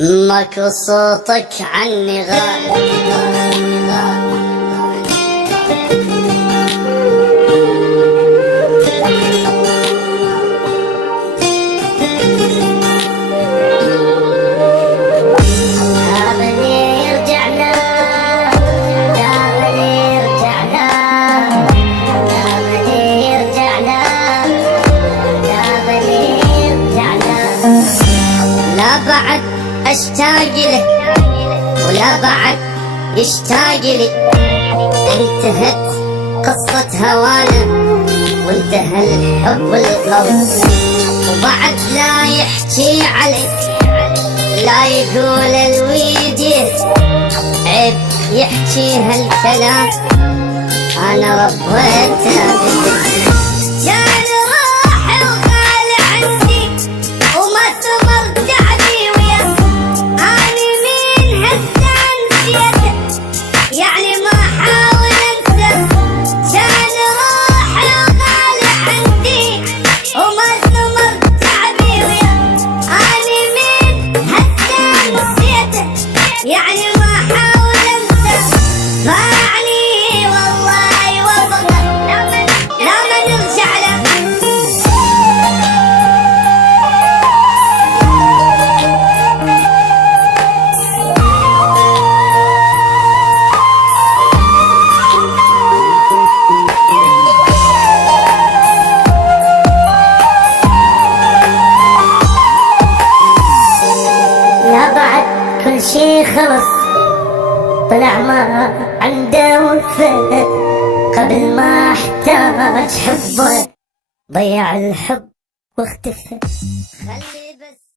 ماكو صوتك عني غالي. لا بعد اشتاق لك ولا بعد يشتاق لي، انتهت قصة هوانا وانتهى الحب القوي، وبعد لا يحكي عليك لا يقول الويدي عيب يحكي هالكلام، انا ربيته بدك كل شي خلص، طلع ما عنده وفاء، قبل ما احتاج حبه ضيع الحب واختفى.